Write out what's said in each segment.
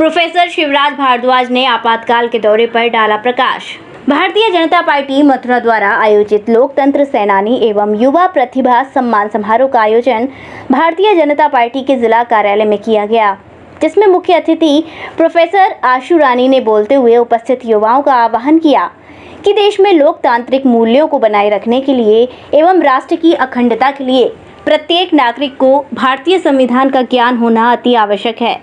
Professor Shivraj Bhardwaj ने आपातकाल के दौरे पर डाला प्रकाश। भारतीय जनता पार्टी मथुरा द्वारा आयोजित लोकतंत्र सेनानी एवं युवा प्रतिभा सम्मान समारोह का आयोजन भारतीय जनता पार्टी के जिला कार्यालय में किया गया, जिसमें मुख्य अतिथि प्रोफेसर आशु रानी ने बोलते हुए उपस्थित युवाओं का आह्वान किया कि देश में लोकतांत्रिक मूल्यों को बनाए रखने के लिए एवं राष्ट्र की अखंडता के लिए प्रत्येक नागरिक को भारतीय संविधान का ज्ञान होना अति आवश्यक है।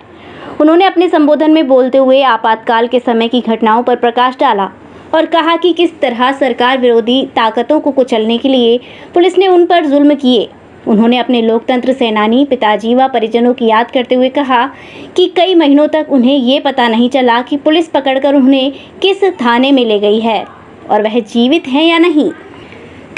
उन्होंने अपने संबोधन में बोलते हुए आपातकाल के समय की घटनाओं पर प्रकाश डाला और कहा कि किस तरह सरकार विरोधी ताकतों को कुचलने के लिए पुलिस ने उन पर जुल्म किए। उन्होंने अपने लोकतंत्र सेनानी पिताजी व परिजनों की याद करते हुए कहा कि कई महीनों तक उन्हें ये पता नहीं चला कि पुलिस पकड़कर उन्हें किस थाने में ले गई है और वह जीवित हैं या नहीं।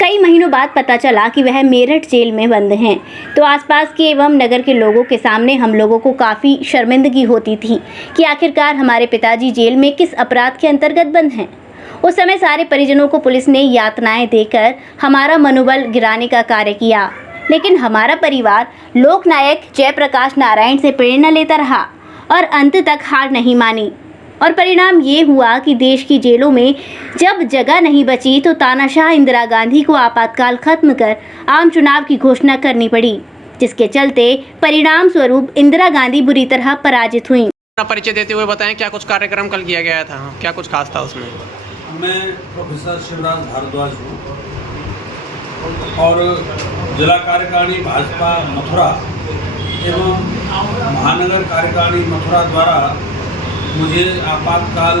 कई महीनों बाद पता चला कि वह मेरठ जेल में बंद हैं। तो आसपास के एवं नगर के लोगों के सामने हम लोगों को काफ़ी शर्मिंदगी होती थी कि आखिरकार हमारे पिताजी जेल में किस अपराध के अंतर्गत बंद हैं। उस समय सारे परिजनों को पुलिस ने यातनाएं देकर हमारा मनोबल गिराने का कार्य किया, लेकिन हमारा परिवार लोकनायक जयप्रकाश नारायण से प्रेरणा लेता रहा और अंत तक हार नहीं मानी। और परिणाम ये हुआ कि देश की जेलों में जब जगह नहीं बची तो तानाशाह इंदिरा गांधी को आपातकाल खत्म कर आम चुनाव की घोषणा करनी पड़ी, जिसके चलते परिणाम स्वरूप इंदिरा गांधी बुरी तरह पराजित हुई। परिचय देते हुए बताएं क्या कुछ कार्यक्रम कल किया गया था, क्या कुछ खास था उसमें? मैं प्रोफेसर शिवराज भारद्वाज हूँ और जिला कार्यकारिणी भाजपा मथुरा एवं महानगर कार्यकारिणी मथुरा द्वारा मुझे आपातकाल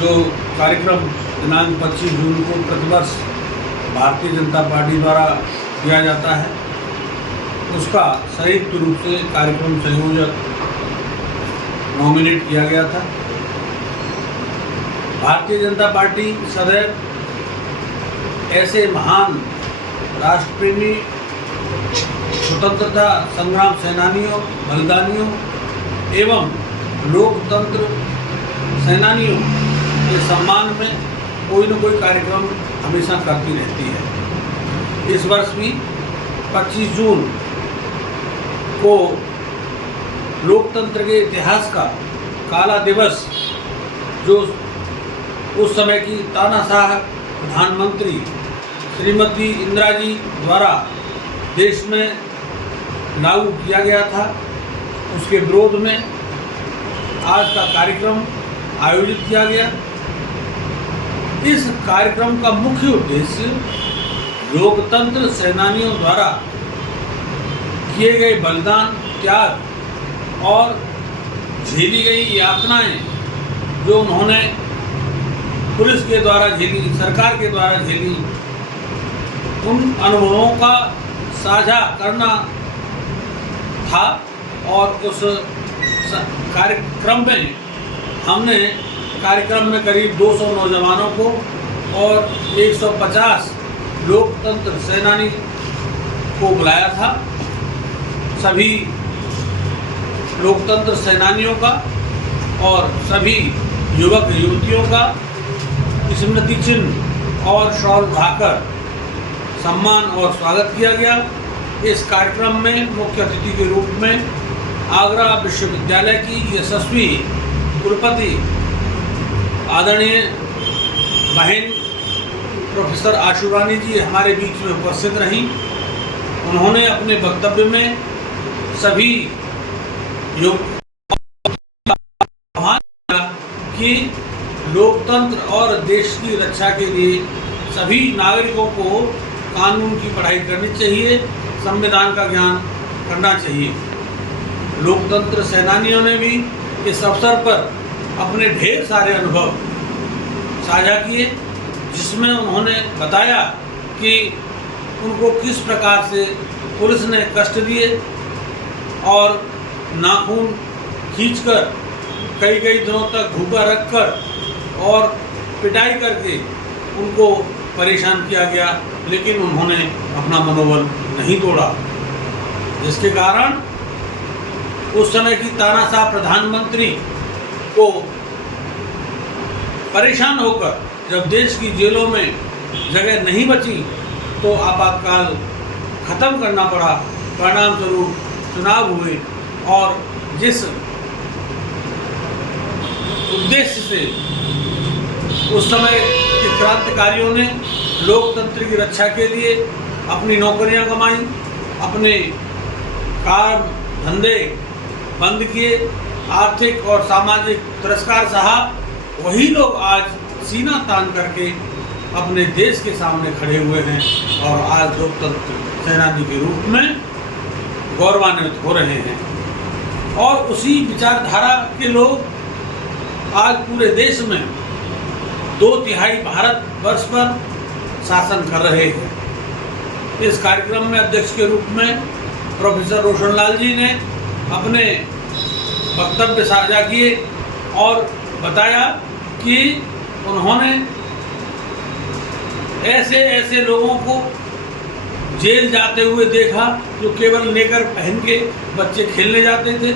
जो कार्यक्रम दिनांक 25 जून को प्रतिवर्ष भारतीय जनता पार्टी द्वारा किया जाता है, उसका संयुक्त रूप से कार्यक्रम संयोजक नॉमिनेट किया गया था। भारतीय जनता पार्टी सदैव ऐसे महान राष्ट्रप्रेमी स्वतंत्रता संग्राम सेनानियों, बलिदानियों एवं लोकतंत्र सेनानियों के सम्मान में कोई न कोई कार्यक्रम हमेशा करती रहती है। इस वर्ष भी 25 जून को लोकतंत्र के इतिहास का काला दिवस, जो उस समय की तानाशाह प्रधानमंत्री श्रीमती इंदिरा जी द्वारा देश में लागू किया गया था, उसके विरोध में आज का कार्यक्रम आयोजित किया गया। इस कार्यक्रम का मुख्य उद्देश्य लोकतंत्र सेनानियों द्वारा किए गए बलिदान, त्याग और झेली गई यातनाएं जो उन्होंने पुलिस के द्वारा झेली, सरकार के द्वारा झेली, उन अनुभवों का साझा करना था। और उस कार्यक्रम में हमने कार्यक्रम में करीब 200 नौजवानों को और 150 लोकतंत्र सेनानी को बुलाया था। सभी लोकतंत्र सेनानियों का और सभी युवक युवतियों का स्मृति चिन्ह और शॉल उठाकर सम्मान और स्वागत किया गया। इस कार्यक्रम में मुख्य अतिथि के रूप में आगरा विश्वविद्यालय की यशस्वी कुलपति आदरणीय बहन प्रोफेसर आशु रानी जी हमारे बीच में उपस्थित रहीं। उन्होंने अपने वक्तव्य में सभी कि लोकतंत्र और देश की रक्षा के लिए सभी नागरिकों को कानून की पढ़ाई करनी चाहिए, संविधान का ज्ञान करना चाहिए। लोकतंत्र सेनानियों ने भी इस अवसर पर अपने ढेर सारे अनुभव साझा किए, जिसमें उन्होंने बताया कि उनको किस प्रकार से पुलिस ने कष्ट दिए और नाखून खींचकर कई दिनों तक भूखा रखकर और पिटाई करके उनको परेशान किया गया, लेकिन उन्होंने अपना मनोबल नहीं तोड़ा, जिसके कारण उस समय की तानाशाह प्रधानमंत्री को परेशान होकर जब देश की जेलों में जगह नहीं बची तो आपातकाल खत्म करना पड़ा। परिणाम स्वरूप चुनाव हुए और जिस उद्देश्य से उस समय के क्रांतिकारियों ने लोकतंत्र की रक्षा के लिए अपनी नौकरियां गंवाई, अपने काम धंधे बंद किए, आर्थिक और सामाजिक तिरस्कार सहा, वही लोग आज सीना तान करके अपने देश के सामने खड़े हुए हैं और आज लोकतंत्र सेनानी के रूप में गौरवान्वित हो रहे हैं। और उसी विचारधारा के लोग आज पूरे देश में 2/3 भारतवर्ष पर शासन कर रहे हैं। इस कार्यक्रम में अध्यक्ष के रूप में प्रोफेसर रोशन लाल जी ने अपने वक्तव्य साझा किए और बताया कि उन्होंने ऐसे लोगों को जेल जाते हुए देखा जो केवल नेकर पहन के बच्चे खेलने जाते थे,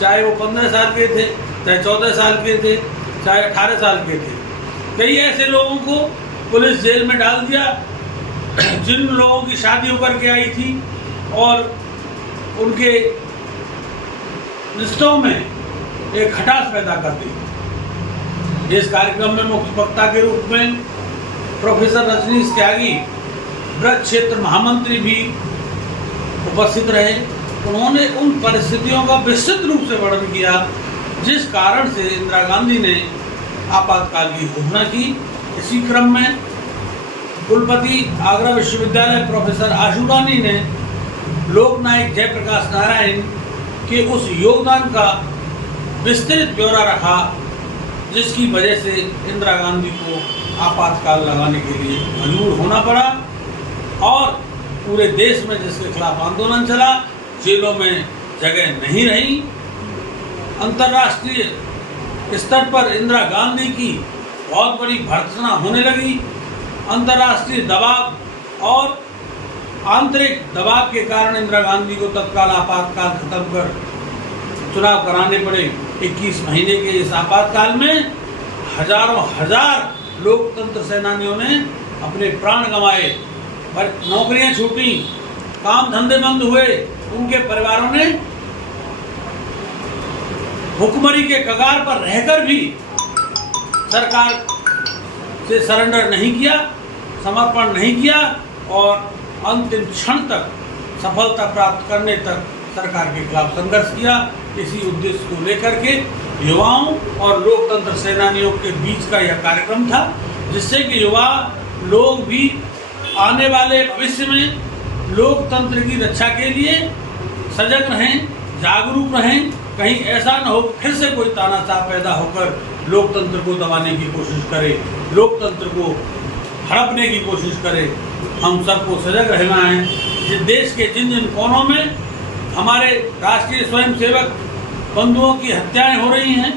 चाहे वो 15 साल के थे, चाहे 14 साल के थे, चाहे 18 साल के थे। कई ऐसे लोगों को पुलिस जेल में डाल दिया जिन लोगों की शादी होकर के आई थी और उनके रिश्तों में एक खटास पैदा कर दी। इस कार्यक्रम में मुख्य वक्ता के रूप में प्रोफेसर रजनीश त्यागी, ब्रज क्षेत्र महामंत्री भी उपस्थित रहे। उन्होंने उन परिस्थितियों का विस्तृत रूप से वर्णन किया जिस कारण से इंदिरा गांधी ने आपातकाल की घोषणा की। इसी क्रम में कुलपति आगरा विश्वविद्यालय प्रोफेसर आशु रानी ने लोकनायक जयप्रकाश नारायण के उस योगदान का विस्तृत ब्यौरा रखा जिसकी वजह से इंदिरा गांधी को आपातकाल लगाने के लिए मजबूर होना पड़ा और पूरे देश में जिसके खिलाफ आंदोलन चला, जेलों में जगह नहीं रही। अंतर्राष्ट्रीय स्तर पर इंदिरा गांधी की बहुत बड़ी भर्त्सना होने लगी। अंतर्राष्ट्रीय दबाव और आंतरिक दबाव के कारण इंदिरा गांधी को तत्काल आपातकाल खत्म कर चुनाव कराने पड़े। 21 महीने के इस आपातकाल में हजारों हजार लोकतंत्र सेनानियों ने अपने प्राण गंवाए, पर नौकरियां छूटी, काम धंधे बंद हुए। उनके परिवारों ने भुखमरी के कगार पर रहकर भी सरकार से सरेंडर नहीं किया, समर्पण नहीं किया और अंतिम क्षण तक सफलता प्राप्त करने तक सरकार के खिलाफ संघर्ष किया। इसी उद्देश्य को लेकर के युवाओं और लोकतंत्र सेनानियों के बीच का यह कार्यक्रम था, जिससे कि युवा लोग भी आने वाले भविष्य में लोकतंत्र की रक्षा के लिए सजग रहें, जागरूक रहें। कहीं ऐसा न हो फिर से कोई तानाशाह पैदा होकर लोकतंत्र को दबाने की कोशिश करे, लोकतंत्र को हड़पने की कोशिश करे। हम सबको सजग रहना है। जिस देश के जिन जिन कोनों में हमारे राष्ट्रीय स्वयंसेवक बंधुओं की हत्याएं हो रही हैं,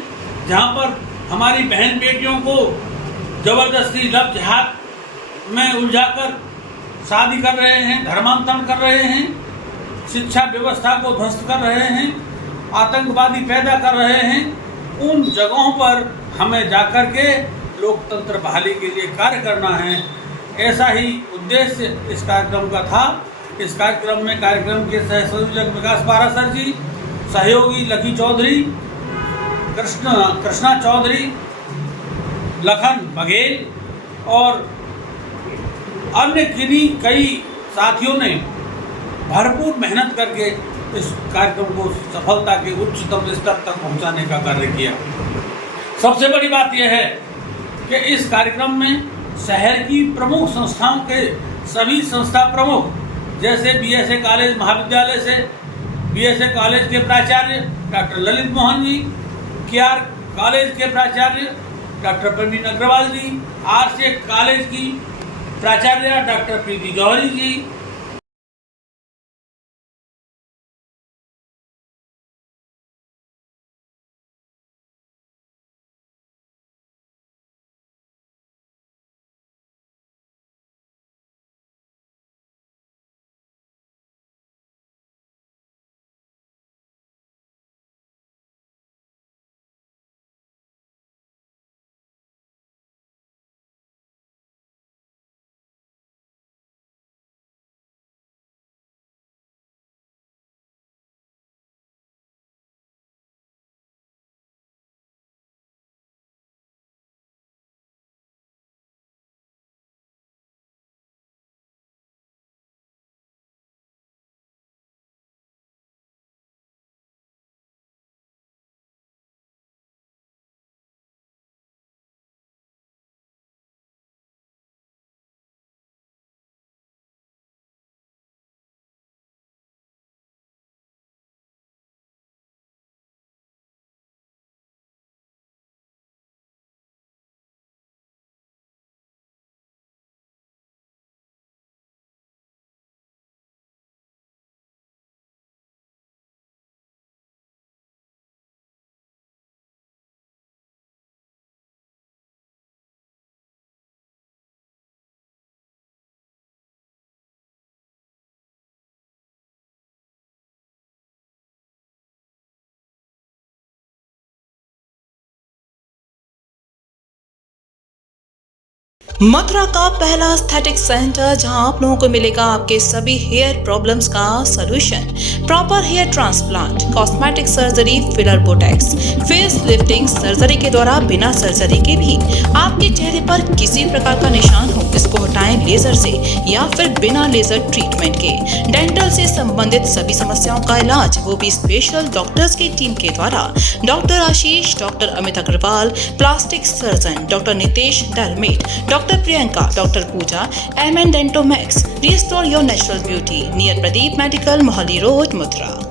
जहां पर हमारी बहन बेटियों को जबरदस्ती लव जिहाद में उलझाकर शादी कर रहे हैं, धर्मांतरण कर रहे हैं, शिक्षा व्यवस्था को ध्वस्त कर रहे हैं, आतंकवादी पैदा कर रहे हैं, उन जगहों पर हमें जाकर के लोकतंत्र बहाली के लिए कार्य करना है। ऐसा ही उद्देश्य इस कार्यक्रम का था। इस कार्यक्रम में कार्यक्रम के सह संयोजक विकास पारासर जी, सहयोगी लकी चौधरी, कृष्णा चौधरी, लखन बघेल और अन्य कई साथियों ने भरपूर मेहनत करके इस कार्यक्रम को सफलता के उच्चतम स्तर तक पहुंचाने का कार्य किया। सबसे बड़ी बात यह है कि इस कार्यक्रम में शहर की प्रमुख संस्थाओं के सभी संस्था प्रमुख, जैसे बीएसए कॉलेज महाविद्यालय से बीएसए कॉलेज के प्राचार्य doctor Lalit Mohan ji, K R college के प्राचार्य डॉक्टर प्रवीण अग्रवाल जी, आरसीए कॉलेज की प्राचार्य डॉक्टर प्रीति जौहरी जी, मथुरा का पहला एस्थेटिक सेंटर जहां आप लोगों को मिलेगा आपके सभी हेयर प्रॉब्लम्स का solution, proper hair transplant, cosmetic surgery, filler, botox, face lifting, surgery के द्वारा बिना सर्जरी के भी आपके चेहरे पर किसी प्रकार का निशान हो इसको हटाएं लेजर से या फिर बिना लेजर ट्रीटमेंट के। डेंटल से संबंधित सभी समस्याओं का इलाज वो भी स्पेशल डॉक्टर्स की टीम के द्वारा। Doctor Ashish, doctor Amit Agarwal, plastic surgeon, doctor Nitesh Dalmet, doctor Priyanka, doctor Pooja, MN Dentomax, restore your natural beauty, near Pradeep medical, Mohali road, Mathura.